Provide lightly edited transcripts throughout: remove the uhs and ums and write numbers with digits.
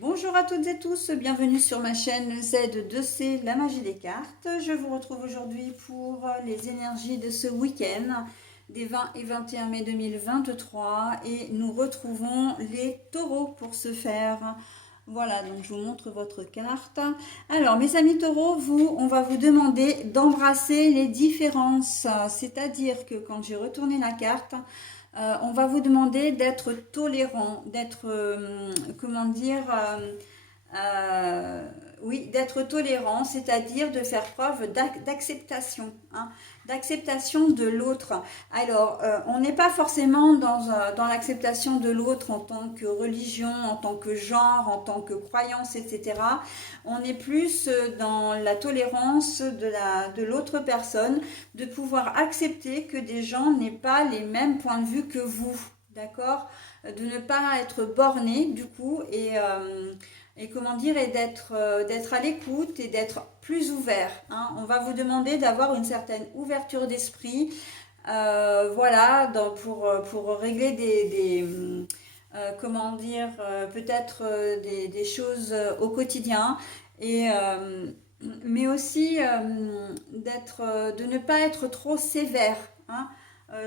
Bonjour à toutes et tous, bienvenue sur ma chaîne Z2C, la magie des cartes. Je vous retrouve aujourd'hui pour les énergies de ce week-end des 20 et 21 mai 2023 et nous retrouvons les taureaux pour ce faire. Voilà, donc je vous montre votre carte. Alors mes amis taureaux, on va vous demander d'embrasser les différences, c'est-à-dire que quand j'ai retourné la carte, on va vous demander d'être tolérant, d'être, comment dire, euh, oui, d'être tolérant, c'est-à-dire de faire preuve d'acceptation, hein, d'acceptation de l'autre. Alors, on n'est pas forcément dans l'acceptation de l'autre en tant que religion, en tant que genre, en tant que croyance, etc. On est plus dans la tolérance de l'autre personne, de pouvoir accepter que des gens n'aient pas les mêmes points de vue que vous, d'accord? De ne pas être borné, du coup, et comment dire, et d'être à l'écoute et d'être plus ouvert, hein. On va vous demander d'avoir une certaine ouverture d'esprit, voilà, pour régler comment dire, peut-être des choses au quotidien, et mais aussi de ne pas être trop sévère, hein.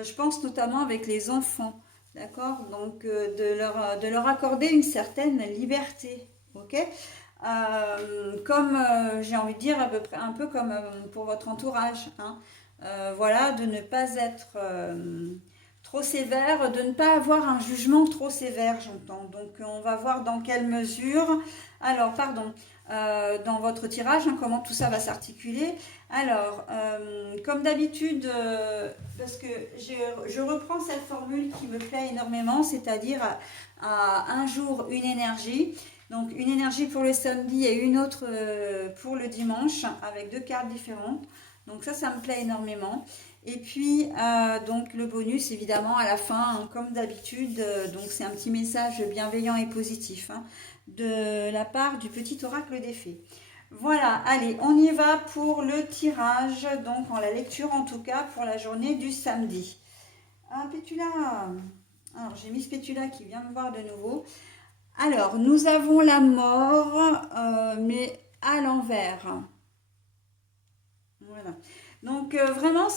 Je pense notamment avec les enfants, d'accord? Donc de leur accorder une certaine liberté, ok? Comme j'ai envie de dire à peu près un peu comme pour votre entourage, hein. Voilà, de ne pas être trop sévère, de ne pas avoir un jugement trop sévère, j'entends. Donc on va voir dans quelle mesure, alors pardon, dans votre tirage, hein, comment tout ça va s'articuler. Alors, comme d'habitude, parce que je reprends cette formule qui me plaît énormément, c'est-à-dire à un jour une énergie. Donc une énergie pour le samedi et une autre pour le dimanche, avec deux cartes différentes. Donc ça me plaît énormément. Et puis, donc le bonus, évidemment, à la fin, hein, comme d'habitude, donc c'est un petit message bienveillant et positif, hein, de la part du petit oracle des fées. Voilà, allez, on y va pour le tirage, donc en la lecture en tout cas, pour la journée du samedi. Ah, Pétula! Alors, j'ai mis Pétula qui vient me voir de nouveau. Alors, nous avons la mort, mais à l'envers. Voilà. Donc vraiment,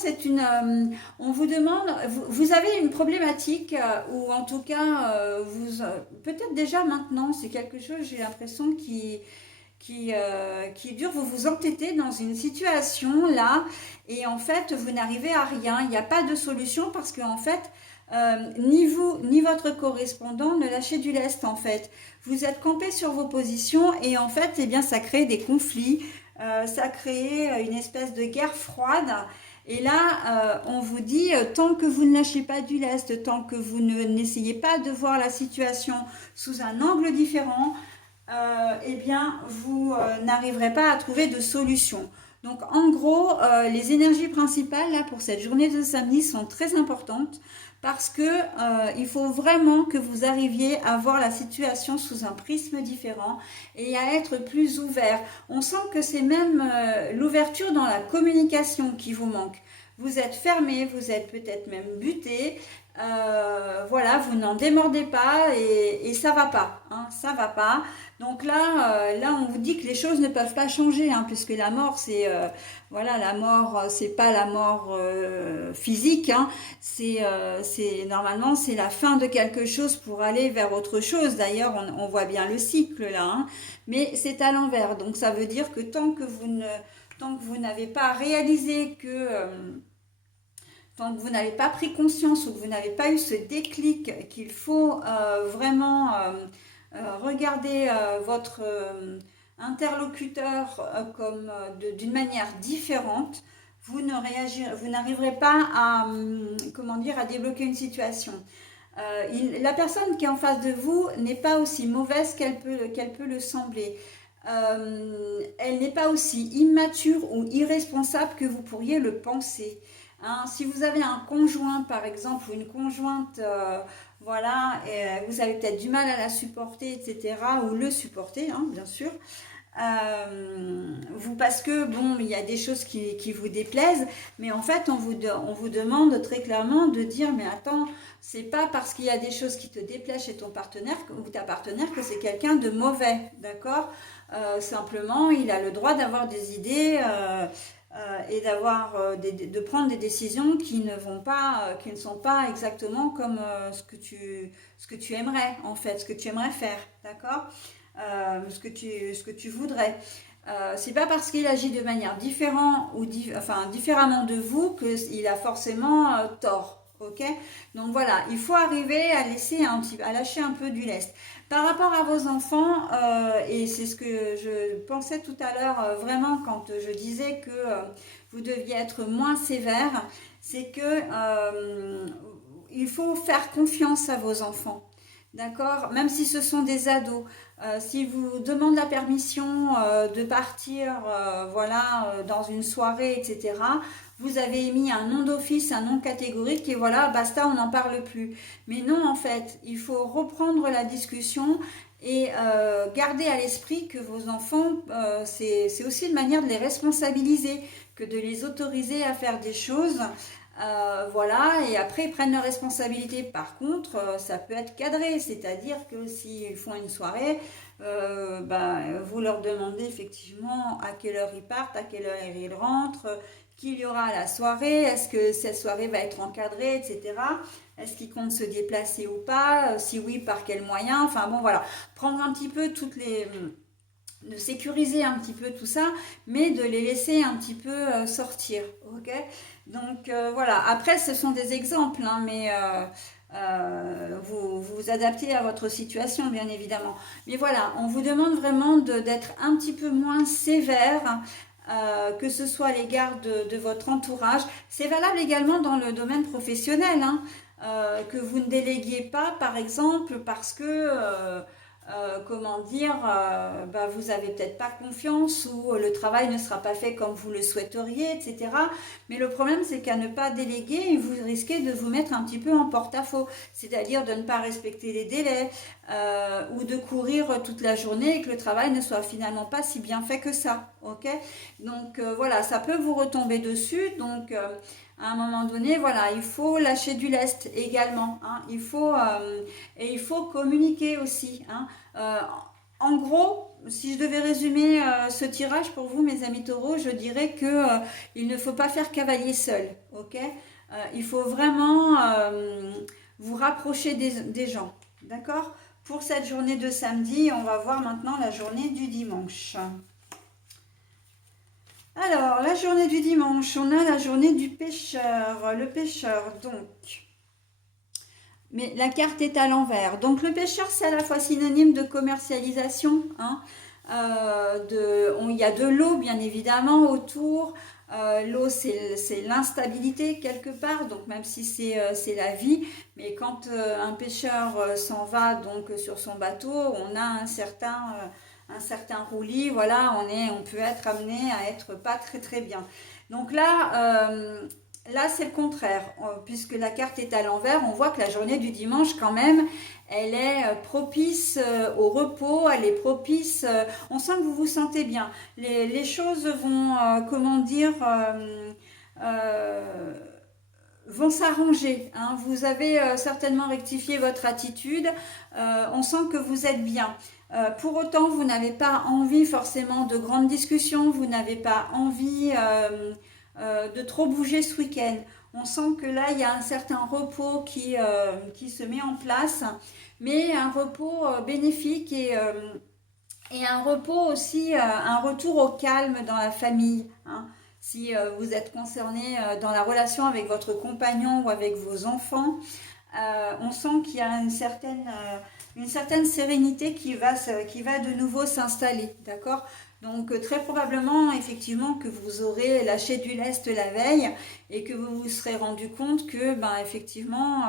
on vous demande, vous avez une problématique ou en tout cas, peut-être déjà maintenant, c'est quelque chose, j'ai l'impression qui dure, vous vous entêtez dans une situation là et en fait, vous n'arrivez à rien, il n'y a pas de solution parce que en fait, ni vous ni votre correspondant ne lâchez du lest en fait. Vous êtes campé sur vos positions et en fait, eh bien, ça crée des conflits, ça crée une espèce de guerre froide. Et là, on vous dit, tant que vous ne lâchez pas du lest, tant que vous n'essayez pas de voir la situation sous un angle différent, eh bien, vous n'arriverez pas à trouver de solution. Donc, en gros, les énergies principales là pour cette journée de samedi sont très importantes parce que il faut vraiment que vous arriviez à voir la situation sous un prisme différent et à être plus ouvert. On sent que c'est même l'ouverture dans la communication qui vous manque. Vous êtes fermé, vous êtes peut-être même buté. Voilà, vous n'en démordez pas et ça va pas, hein, ça va pas. Donc là, on vous dit que les choses ne peuvent pas changer, hein, puisque la mort, voilà, la mort, c'est pas la mort physique, hein, normalement c'est la fin de quelque chose pour aller vers autre chose. D'ailleurs, on voit bien le cycle là, hein, mais c'est à l'envers. Donc ça veut dire que tant que vous n'avez pas réalisé tant que vous n'avez pas pris conscience ou que vous n'avez pas eu ce déclic qu'il faut vraiment regarder votre interlocuteur comme d'une manière différente, vous n'arriverez pas à, comment dire, à débloquer une situation. La personne qui est en face de vous n'est pas aussi mauvaise qu'elle peut le sembler. Elle n'est pas aussi immature ou irresponsable que vous pourriez le penser. Hein, si vous avez un conjoint, par exemple, ou une conjointe, voilà, et vous avez peut-être du mal à la supporter, etc., ou le supporter, hein, bien sûr, parce que bon, il y a des choses qui vous déplaisent, mais en fait, on vous demande très clairement de dire, mais attends, c'est pas parce qu'il y a des choses qui te déplaisent chez ton partenaire ou ta partenaire que c'est quelqu'un de mauvais, d'accord? Simplement, il a le droit d'avoir des idées et de prendre des décisions qui ne sont pas exactement comme ce que tu aimerais en fait, ce que tu aimerais faire, d'accord? Ce que tu voudrais. C'est pas parce qu'il agit de manière différente enfin différemment de vous qu'il a forcément tort. Ok, donc voilà, il faut arriver à à lâcher un peu du lest. Par rapport à vos enfants, et c'est ce que je pensais tout à l'heure, vraiment quand je disais que vous deviez être moins sévère, c'est que il faut faire confiance à vos enfants. D'accord? Même si ce sont des ados. Si vous demandez la permission de partir voilà, dans une soirée, etc., vous avez émis un non d'office, un non catégorique et voilà, basta, on n'en parle plus. Mais non, en fait, il faut reprendre la discussion et garder à l'esprit que vos enfants, c'est aussi une manière de les responsabiliser, que de les autoriser à faire des choses. Voilà, et après ils prennent leurs responsabilités. Par contre, ça peut être cadré, c'est-à-dire que s'ils font une soirée, vous leur demandez effectivement à quelle heure ils partent, à quelle heure ils rentrent, qui il y aura à la soirée, est-ce que cette soirée va être encadrée, etc. Est-ce qu'ils comptent se déplacer ou pas, si oui, par quels moyens, enfin bon voilà, prendre un petit peu de sécuriser un petit peu tout ça, mais de les laisser un petit peu sortir, ok? Donc voilà, après ce sont des exemples, hein, mais vous adaptez à votre situation, bien évidemment. Mais voilà, on vous demande vraiment d'être un petit peu moins sévère, que ce soit à l'égard de votre entourage. C'est valable également dans le domaine professionnel, hein, que vous ne déléguiez pas, par exemple, parce que comment dire, vous avez peut-être pas confiance ou le travail ne sera pas fait comme vous le souhaiteriez, etc. Mais le problème, c'est qu'à ne pas déléguer, vous risquez de vous mettre un petit peu en porte-à-faux, c'est-à-dire de ne pas respecter les délais ou de courir toute la journée et que le travail ne soit finalement pas si bien fait que ça. Ok? Donc voilà, ça peut vous retomber dessus. Donc à un moment donné, voilà, il faut lâcher du lest également, hein. Et il faut communiquer aussi, hein. Euh, En gros, si je devais résumer ce tirage pour vous, mes amis taureaux, je dirais que il ne faut pas faire cavalier seul, ok? Il faut vraiment vous rapprocher des gens, d'accord? Pour cette journée de samedi, on va voir maintenant la journée du dimanche. Alors, la journée du dimanche, on a la journée du pêcheur. Le pêcheur, donc. Mais la carte est à l'envers. Donc, le pêcheur, c'est à la fois synonyme de commercialisation, hein. Il y a de l'eau, bien évidemment, autour. L'eau, c'est l'instabilité quelque part, donc même si c'est la vie. Mais quand un pêcheur s'en va donc sur son bateau, on a un certain roulis, voilà, on peut être amené à être pas très très bien. Donc là c'est le contraire, puisque la carte est à l'envers, on voit que la journée du dimanche quand même, elle est propice au repos, elle est propice, on sent que vous vous sentez bien. Les choses vont, comment dire, vont s'arranger, hein. Vous avez certainement rectifié votre attitude, on sent que vous êtes bien. Pour autant, vous n'avez pas envie forcément de grandes discussions, vous n'avez pas envie de trop bouger ce week-end. On sent que là, il y a un certain repos qui se met en place, mais un repos bénéfique et un repos aussi, un retour au calme dans la famille, hein. Si vous êtes concerné dans la relation avec votre compagnon ou avec vos enfants, on sent qu'il y a une certaine sérénité qui va de nouveau s'installer, d'accord? Donc très probablement effectivement que vous aurez lâché du lest la veille et que vous vous serez rendu compte que effectivement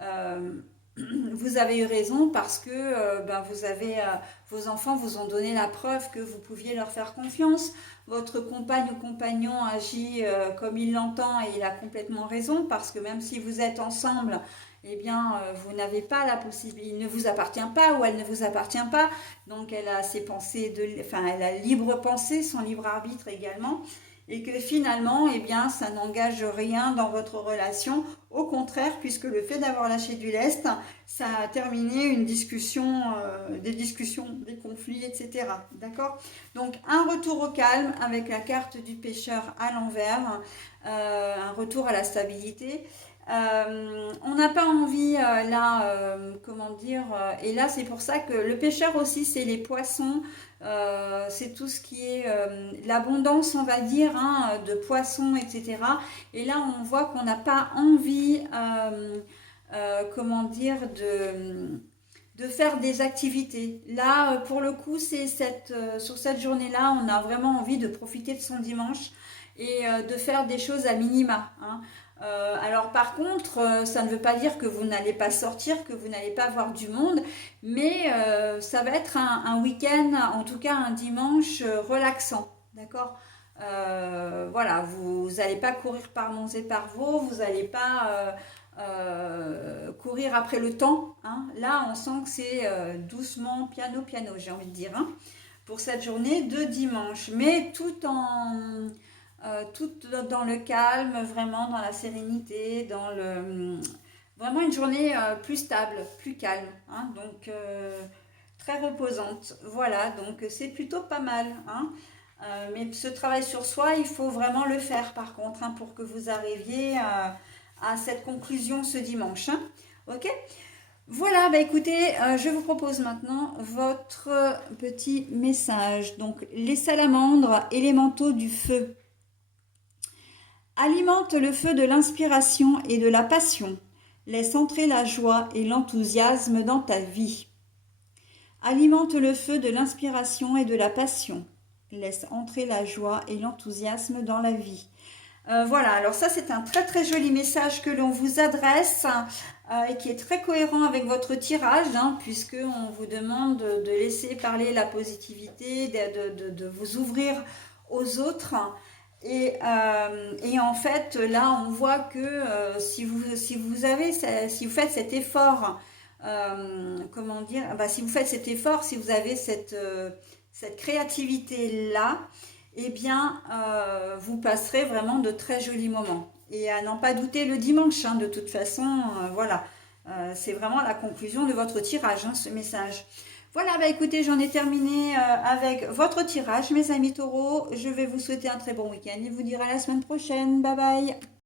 euh, vous avez eu raison parce que vos enfants vous ont donné la preuve que vous pouviez leur faire confiance. Votre compagne ou compagnon agit comme il l'entend et il a complètement raison parce que même si vous êtes ensemble, eh bien, vous n'avez pas la possibilité, il ne vous appartient pas ou elle ne vous appartient pas. Donc, elle a ses pensées, enfin, elle a libre pensée, son libre arbitre également. Et que finalement, eh bien, ça n'engage rien dans votre relation. Au contraire, puisque le fait d'avoir lâché du lest, ça a terminé une discussion, des discussions, des conflits, etc. D'accord? Donc, un retour au calme avec la carte du pêcheur à l'envers, un retour à la stabilité. On n'a pas envie là, comment dire, et là c'est pour ça que le pêcheur aussi c'est les poissons, c'est tout ce qui est l'abondance on va dire, hein, de poissons etc. Et là on voit qu'on n'a pas envie, comment dire, de faire des activités. Là, pour le coup, c'est sur cette journée-là, on a vraiment envie de profiter de son dimanche et de faire des choses à minima, hein. Alors par contre, ça ne veut pas dire que vous n'allez pas sortir, que vous n'allez pas voir du monde, mais ça va être un week-end, en tout cas un dimanche relaxant, d'accord. Voilà, vous n'allez pas courir par monts et par vaux, vous n'allez pas courir après le temps, hein. Là, on sent que c'est doucement, piano, piano, j'ai envie de dire, hein, pour cette journée de dimanche, mais tout dans le calme, vraiment dans la sérénité, vraiment une journée plus stable, plus calme, hein, donc très reposante. Voilà, donc c'est plutôt pas mal, hein. Mais ce travail sur soi, il faut vraiment le faire par contre, hein, pour que vous arriviez à cette conclusion ce dimanche, hein. Ok? Voilà, bah écoutez, je vous propose maintenant votre petit message. Donc, les salamandres, élémentaux du feu. Alimente le feu de l'inspiration et de la passion. Laisse entrer la joie et l'enthousiasme dans ta vie. Alimente le feu de l'inspiration et de la passion. Laisse entrer la joie et l'enthousiasme dans la vie. Voilà, alors ça c'est un très très joli message que l'on vous adresse et qui est très cohérent avec votre tirage, hein, puisqu'on vous demande de laisser parler la positivité, de vous ouvrir aux autres. Et en fait, là, on voit que si vous faites cet effort, comment dire, bah, si vous faites cet effort, si vous avez cette créativité-là, eh bien, vous passerez vraiment de très jolis moments. Et à n'en pas douter le dimanche, hein, de toute façon, voilà. C'est vraiment la conclusion de votre tirage, hein, ce message. Voilà, bah écoutez, j'en ai terminé avec votre tirage, mes amis taureaux. Je vais vous souhaiter un très bon week-end et vous dire à la semaine prochaine. Bye bye.